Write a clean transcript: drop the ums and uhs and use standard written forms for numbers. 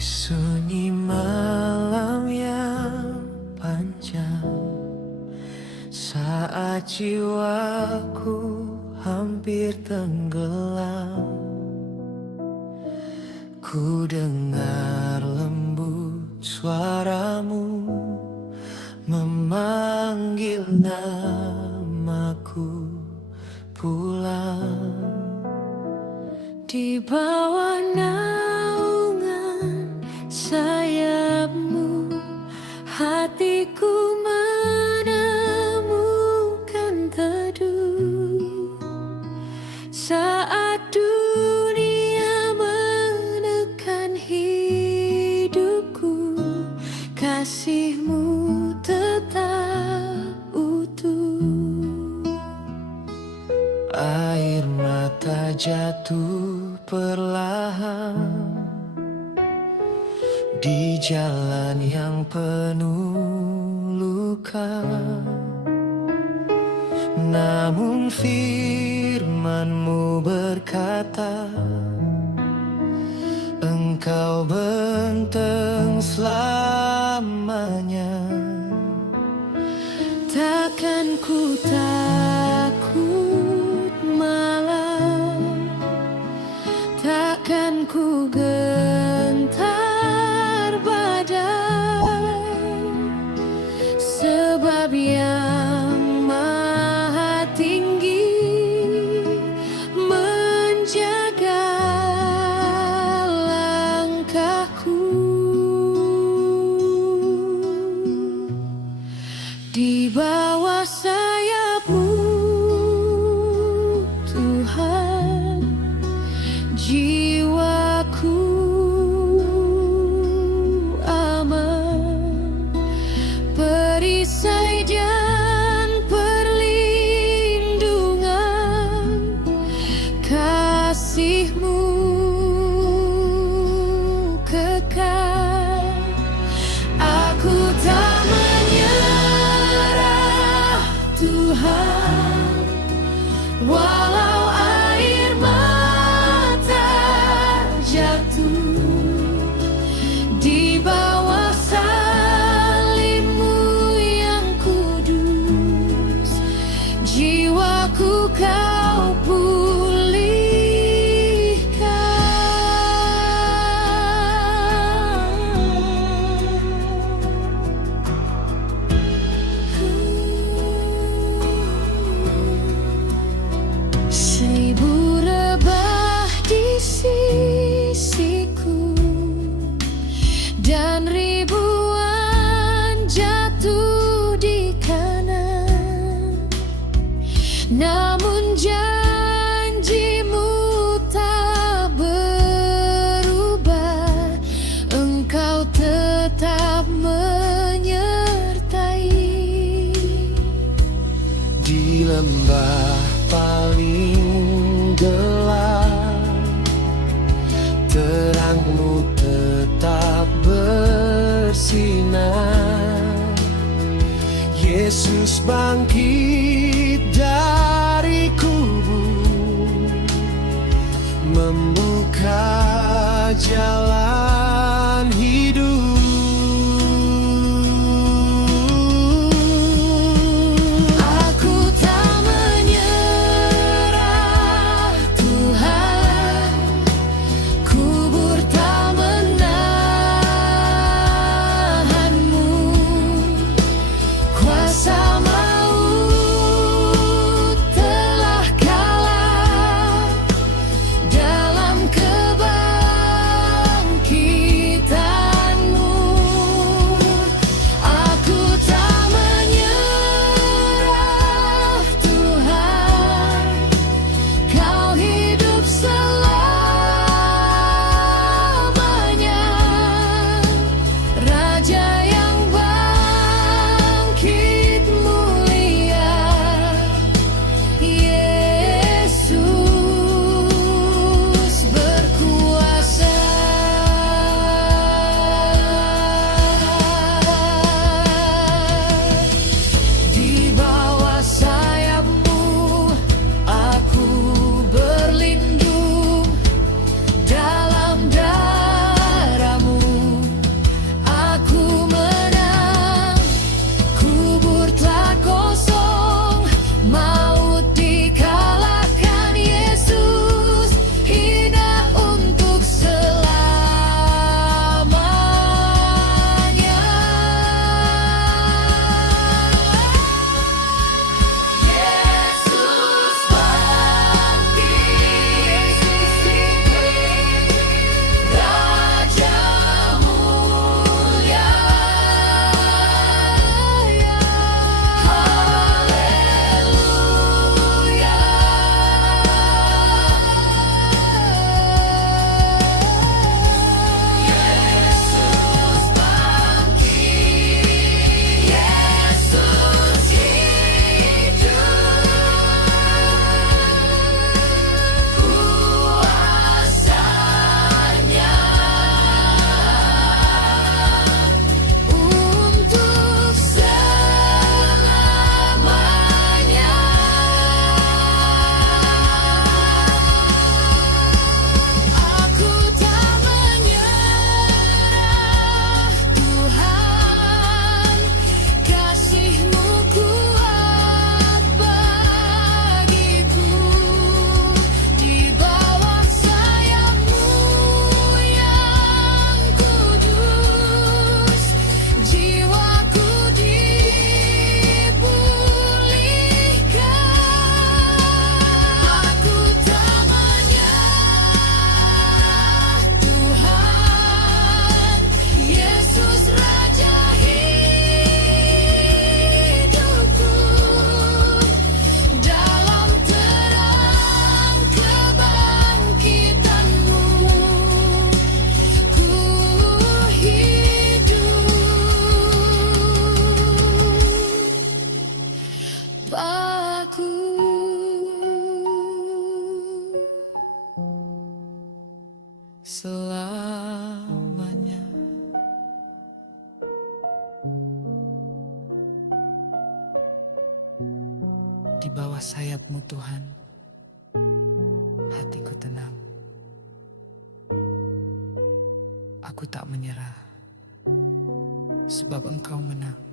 sunyi malam yang panjang, saat jiwaku hampir tenggelam, ku dengar lembut suaramu memanggil namaku pulang. Di bawah naungan sayapmu, hatiku menemukan teduh. Saat dunia menekan hidupku, kasihmu tetap utuh. Air mata jatuh perlahan di jalan yang penuh luka, namun firman-Mu berkata, Engkau benteng selamanya. Takkan ku takut malam, takkan ku gentar badai, sebab Yang Maha Tinggi menjaga langkahku. Di bawah sayap-Mu, Tuhan, jiwaku aman, perisai dan perlindungan kasih-Mu kekal. Aku tak menyerah, Tuhan, walau air mata jatuh. Di bawah salib-Mu yang kudus, jiwaku Kau pulihkan. Seribu rebah di sisiku dan ribuan jatuh di kanan, namun janji-Mu tak berubah. Engkau tetap menyertai. Di lembah paling gelap, terang-Mu tetap bersinar. Yesus bangkit dari kubur, membuka jalan hidup. Aku tak menyerah, Tuhan, kubur tak menahan-Mu, kuasa maut telah kalah dalam kebangkitan. selamanya. Di bawah sayapmu Tuhan, hatiku tenang. Aku tak menyerah, sebab Engkau menang.